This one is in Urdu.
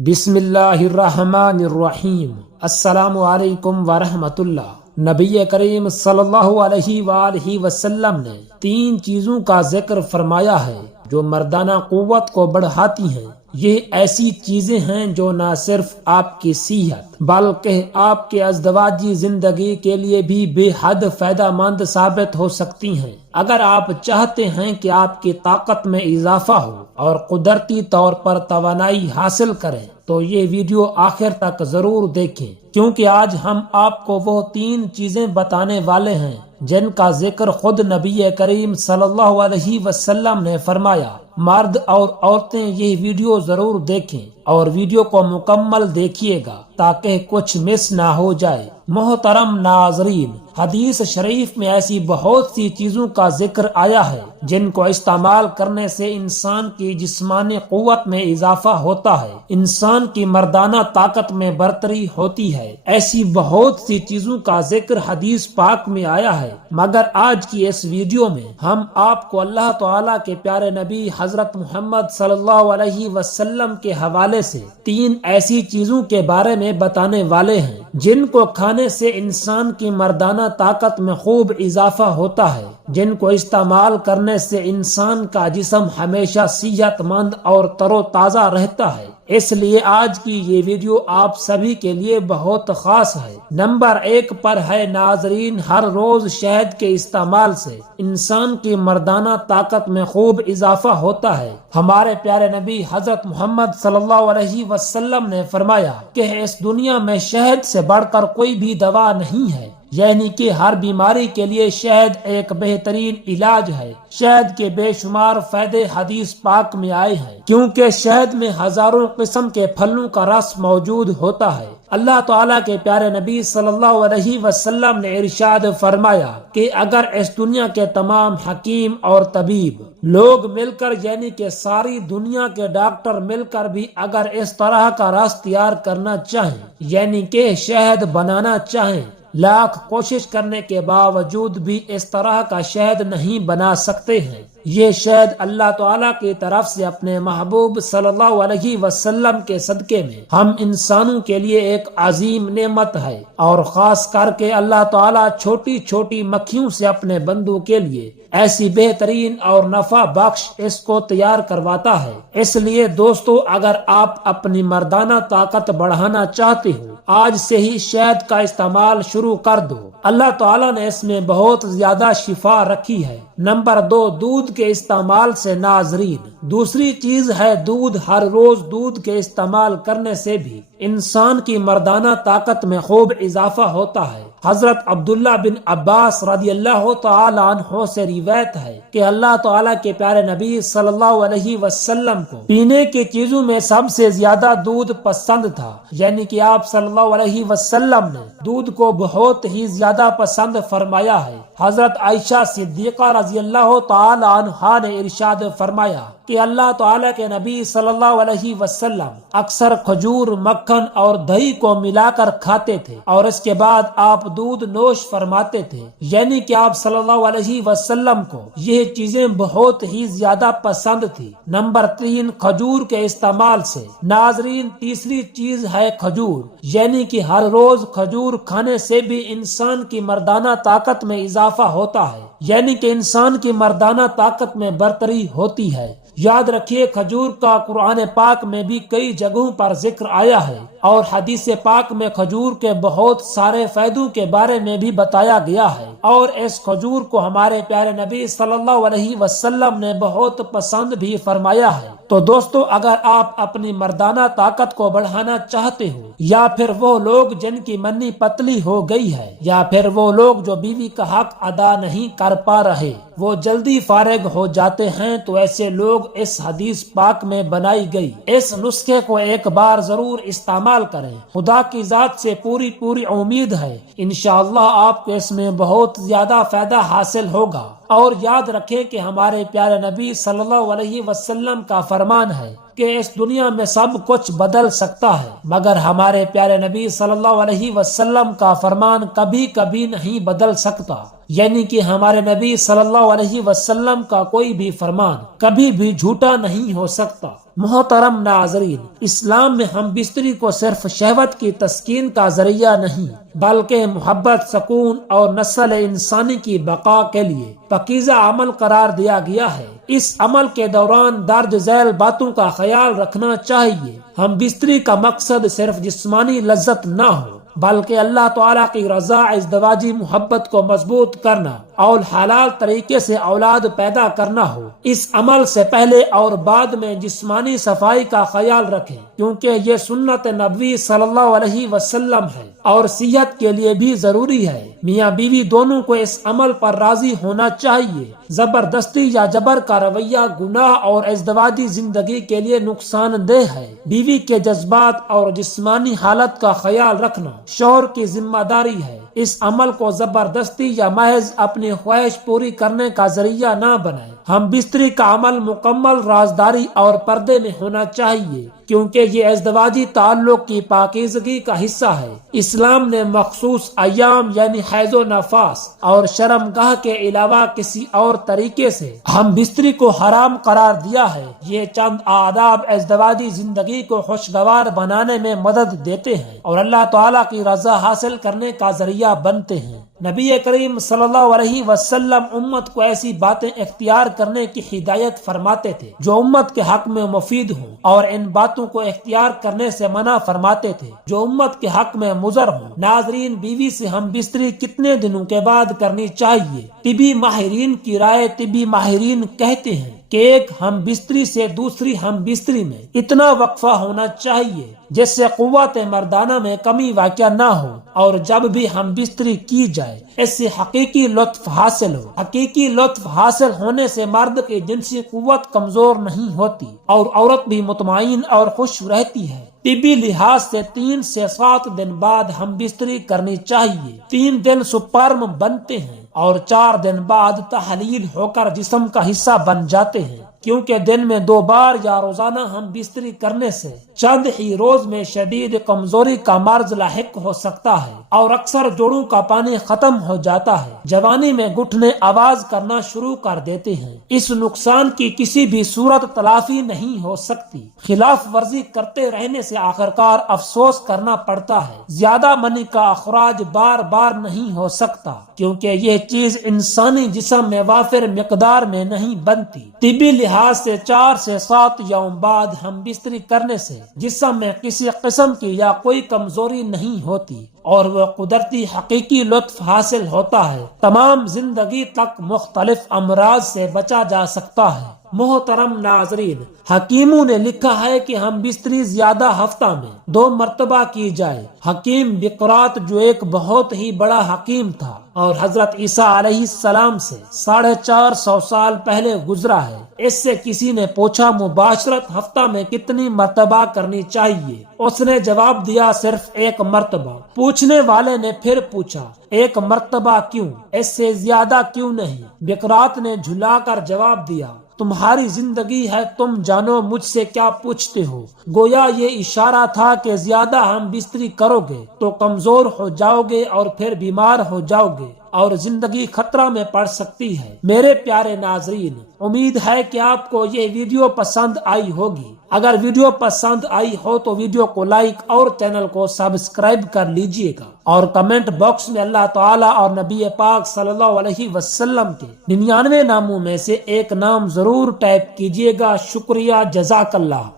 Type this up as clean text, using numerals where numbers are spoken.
بسم اللہ الرحمن الرحیم۔ السلام علیکم ورحمۃ اللہ۔ نبی کریم صلی اللہ علیہ وآلہ وسلم نے 3 چیزوں کا ذکر فرمایا ہے جو مردانہ قوت کو بڑھاتی ہیں۔ یہ ایسی چیزیں ہیں جو نہ صرف آپ کی صحت بلکہ آپ کے ازدواجی زندگی کے لیے بھی بے حد فائدہ مند ثابت ہو سکتی ہیں۔ اگر آپ چاہتے ہیں کہ آپ کی طاقت میں اضافہ ہو اور قدرتی طور پر توانائی حاصل کریں تو یہ ویڈیو آخر تک ضرور دیکھیں، کیونکہ آج ہم آپ کو وہ 3 چیزیں بتانے والے ہیں جن کا ذکر خود نبی کریم صلی اللہ علیہ وسلم نے فرمایا۔ مرد اور عورتیں یہ ویڈیو ضرور دیکھیں اور ویڈیو کو مکمل دیکھیے گا تاکہ کچھ مس نہ ہو جائے۔ محترم ناظرین، حدیث شریف میں ایسی بہت سی چیزوں کا ذکر آیا ہے جن کو استعمال کرنے سے انسان کی جسمانی قوت میں اضافہ ہوتا ہے، انسان کی مردانہ طاقت میں برتری ہوتی ہے۔ ایسی بہت سی چیزوں کا ذکر حدیث پاک میں آیا ہے، مگر آج کی اس ویڈیو میں ہم آپ کو اللہ تعالیٰ کے پیارے نبی حضرت محمد صلی اللہ علیہ وسلم کے حوالے سے 3 ایسی چیزوں کے بارے میں بتانے والے ہیں جن کو کھانے سے انسان کی مردانہ طاقت میں خوب اضافہ ہوتا ہے، جن کو استعمال کرنے سے انسان کا جسم ہمیشہ صحت مند اور تر و تازہ رہتا ہے۔ اس لیے آج کی یہ ویڈیو آپ سبھی کے لیے بہت خاص ہے۔ نمبر 1 پر ہے ناظرین، ہر روز شہد کے استعمال سے انسان کی مردانہ طاقت میں خوب اضافہ ہوتا ہے۔ ہمارے پیارے نبی حضرت محمد صلی اللہ علیہ وسلم نے فرمایا کہ اس دنیا میں شہد سے بڑھ کر کوئی بھی دوا نہیں ہے، یعنی کہ ہر بیماری کے لیے شہد ایک بہترین علاج ہے۔ شہد کے بے شمار فائدے حدیث پاک میں آئے ہیں، کیونکہ شہد میں ہزاروں قسم کے پھلوں کا رس موجود ہوتا ہے۔ اللہ تعالیٰ کے پیارے نبی صلی اللہ علیہ وسلم نے ارشاد فرمایا کہ اگر اس دنیا کے تمام حکیم اور طبیب لوگ مل کر، یعنی کہ ساری دنیا کے ڈاکٹر مل کر بھی اگر اس طرح کا رس تیار کرنا چاہیں، یعنی کہ شہد بنانا چاہیں، لاکھ کوشش کرنے کے باوجود بھی اس طرح کا شہد نہیں بنا سکتے ہیں۔ یہ شہد اللہ تعالیٰ کی طرف سے اپنے محبوب صلی اللہ علیہ وسلم کے صدقے میں ہم انسانوں کے لیے ایک عظیم نعمت ہے، اور خاص کر کے اللہ تعالیٰ چھوٹی چھوٹی مکھیوں سے اپنے بندوں کے لیے ایسی بہترین اور نفع بخش اس کو تیار کرواتا ہے۔ اس لیے دوستو، اگر آپ اپنی مردانہ طاقت بڑھانا چاہتے ہو، آج سے ہی شہد کا استعمال شروع کر دو۔ اللہ تعالیٰ نے اس میں بہت زیادہ شفا رکھی ہے۔ نمبر 2، دودھ کے استعمال سے ناظرین، دوسری چیز ہے دودھ۔ ہر روز دودھ کے استعمال کرنے سے بھی انسان کی مردانہ طاقت میں خوب اضافہ ہوتا ہے۔ حضرت عبداللہ بن عباس رضی اللہ تعالی عنہ سے روایت ہے کہ اللہ تعالیٰ کے پیارے نبی صلی اللہ علیہ وسلم کو پینے کی چیزوں میں سب سے زیادہ دودھ پسند تھا، یعنی کہ آپ صلی اللہ علیہ وسلم نے دودھ کو بہت ہی زیادہ پسند فرمایا ہے۔ حضرت عائشہ صدیقہ رضی اللہ تعالی عنہا نے ارشاد فرمایا کہ اللہ تعالیٰ کے نبی صلی اللہ علیہ وسلم اکثر کھجور، مکھن اور دہی کو ملا کر کھاتے تھے اور اس کے بعد آپ دودھ نوش فرماتے تھے، یعنی کہ آپ صلی اللہ علیہ وسلم کو یہ چیزیں بہت ہی زیادہ پسند تھی۔ نمبر 3، کھجور کے استعمال سے ناظرین، تیسری چیز ہے کھجور، یعنی کہ ہر روز کھجور کھانے سے بھی انسان کی مردانہ طاقت میں اضافہ ہوتا ہے، یعنی کہ انسان کی مردانہ طاقت میں برتری ہوتی ہے۔ یاد رکھیے، کھجور کا قرآن پاک میں بھی کئی جگہوں پر ذکر آیا ہے، اور حدیث پاک میں کھجور کے بہت سارے فائدوں کے بارے میں بھی بتایا گیا ہے، اور اس کھجور کو ہمارے پیارے نبی صلی اللہ علیہ وسلم نے بہت پسند بھی فرمایا ہے۔ تو دوستو، اگر آپ اپنی مردانہ طاقت کو بڑھانا چاہتے ہو، یا پھر وہ لوگ جن کی منی پتلی ہو گئی ہے، یا پھر وہ لوگ جو بیوی کا حق ادا نہیں کر پا رہے، وہ جلدی فارغ ہو جاتے ہیں، تو ایسے لوگ اس حدیث پاک میں بنائی گئی اس نسخے کو ایک بار ضرور استعمال کریں۔ خدا کی ذات سے پوری امید ہے انشاءاللہ آپ کو اس میں بہت زیادہ فائدہ حاصل ہوگا۔ اور یاد رکھیں کہ ہمارے پیارے نبی صلی اللہ علیہ وسلم کا فرمان ہے کہ اس دنیا میں سب کچھ بدل سکتا ہے، مگر ہمارے پیارے نبی صلی اللہ علیہ وسلم کا فرمان کبھی کبھی نہیں بدل سکتا، یعنی کہ ہمارے نبی صلی اللہ علیہ وسلم کا کوئی بھی فرمان کبھی بھی جھوٹا نہیں ہو سکتا۔ محترم ناظرین، اسلام میں ہم بستری کو صرف شہوت کی تسکین کا ذریعہ نہیں بلکہ محبت، سکون اور نسل انسانی کی بقا کے لیے پاکیزہ عمل قرار دیا گیا ہے۔ اس عمل کے دوران درج ذیل باتوں کا خیال رکھنا چاہیے۔ ہم بستری کا مقصد صرف جسمانی لذت نہ ہو بلکہ اللہ تعالیٰ کی رضا، ازدواجی محبت کو مضبوط کرنا اور حلال طریقے سے اولاد پیدا کرنا ہو۔ اس عمل سے پہلے اور بعد میں جسمانی صفائی کا خیال رکھیں، کیونکہ یہ سنت نبوی صلی اللہ علیہ وسلم ہے اور صحت کے لیے بھی ضروری ہے۔ میاں بیوی دونوں کو اس عمل پر راضی ہونا چاہیے۔ زبردستی یا جبر کا رویہ گناہ اور ازدواجی زندگی کے لیے نقصان دہ ہے۔ بیوی کے جذبات اور جسمانی حالت کا خیال رکھنا شوہر کی ذمہ داری ہے۔ اس عمل کو زبردستی یا محض اپنی خواہش پوری کرنے کا ذریعہ نہ بنائیں۔ ہم بستری کا عمل مکمل رازداری اور پردے میں ہونا چاہیے، کیونکہ یہ ازدواجی تعلق کی پاکیزگی کا حصہ ہے۔ اسلام نے مخصوص ایام یعنی حیض و نفاس اور شرمگاہ کے علاوہ کسی اور طریقے سے ہم بستری کو حرام قرار دیا ہے۔ یہ چند آداب ازدواجی زندگی کو خوشگوار بنانے میں مدد دیتے ہیں اور اللہ تعالیٰ کی رضا حاصل کرنے کا ذریعہ بنتے ہیں۔ نبی کریم صلی اللہ علیہ وسلم امت کو ایسی باتیں اختیار کرنے کی ہدایت فرماتے تھے جو امت کے حق میں مفید ہوں، اور ان باتوں کو اختیار کرنے سے منع فرماتے تھے جو امت کے حق میں مضر ہوں۔ ناظرین، بیوی سے ہم بستری کتنے دنوں کے بعد کرنی چاہیے؟ طبی ماہرین کی رائے، طبی ماہرین کہتے ہیں کہ ایک ہم بستری سے دوسری ہم بستری میں اتنا وقفہ ہونا چاہیے جس سے قوت مردانہ میں کمی واقع نہ ہو، اور جب بھی ہم بستری کی جائے اس سے حقیقی لطف حاصل ہو۔ حقیقی لطف حاصل ہونے سے مرد کی جنسی قوت کمزور نہیں ہوتی اور عورت بھی مطمئن اور خوش رہتی ہے۔ طبی لحاظ سے 3 سے 7 دن بعد ہم بستری کرنی چاہیے۔ 3 دن سپرم بنتے ہیں اور 4 دن بعد تحلیل ہو کر جسم کا حصہ بن جاتے ہیں، کیونکہ دن میں 2 بار یا روزانہ ہم بستری کرنے سے چند ہی روز میں شدید کمزوری کا مرض لاحق ہو سکتا ہے اور اکثر جوڑوں کا پانی ختم ہو جاتا ہے۔ جوانی میں گھٹنے آواز کرنا شروع کر دیتے ہیں۔ اس نقصان کی کسی بھی صورت تلافی نہیں ہو سکتی۔ خلاف ورزی کرتے رہنے سے آخرکار افسوس کرنا پڑتا ہے۔ زیادہ منی کا اخراج بار بار نہیں ہو سکتا، کیونکہ یہ چیز انسانی جسم میں وافر مقدار میں نہیں بنتی۔ طبی لحاظ سے 4 سے 7 یوم بعد ہم بستری کرنے سے جسم میں کسی قسم کی یا کوئی کمزوری نہیں ہوتی اور وہ قدرتی حقیقی لطف حاصل ہوتا ہے۔ تمام زندگی تک مختلف امراض سے بچا جا سکتا ہے۔ محترم ناظرین، حکیموں نے لکھا ہے کہ ہم بستری زیادہ ہفتہ میں 2 مرتبہ کی جائے۔ حکیم بقرات جو ایک بہت ہی بڑا حکیم تھا اور حضرت عیسیٰ علیہ السلام سے 450 سال پہلے گزرا ہے، اس سے کسی نے پوچھا مباشرت ہفتہ میں کتنی مرتبہ کرنی چاہیے؟ اس نے جواب دیا صرف 1 مرتبہ۔ پوچھنے والے نے پھر پوچھا 1 مرتبہ کیوں؟ اس سے زیادہ کیوں نہیں؟ بقرات نے جھلا کر جواب دیا تمہاری زندگی ہے، تم جانو مجھ سے کیا پوچھتے ہو۔ گویا یہ اشارہ تھا کہ زیادہ ہم بستری کرو گے تو کمزور ہو جاؤ گے اور پھر بیمار ہو جاؤ گے اور زندگی خطرہ میں پڑ سکتی ہے۔ میرے پیارے ناظرین، امید ہے کہ آپ کو یہ ویڈیو پسند آئی ہوگی۔ اگر ویڈیو پسند آئی ہو تو ویڈیو کو لائک اور چینل کو سبسکرائب کر لیجئے گا، اور کمنٹ باکس میں اللہ تعالیٰ اور نبی پاک صلی اللہ علیہ وسلم کے 99 ناموں میں سے ایک نام ضرور ٹائپ کیجئے گا۔ شکریہ، جزاک اللہ۔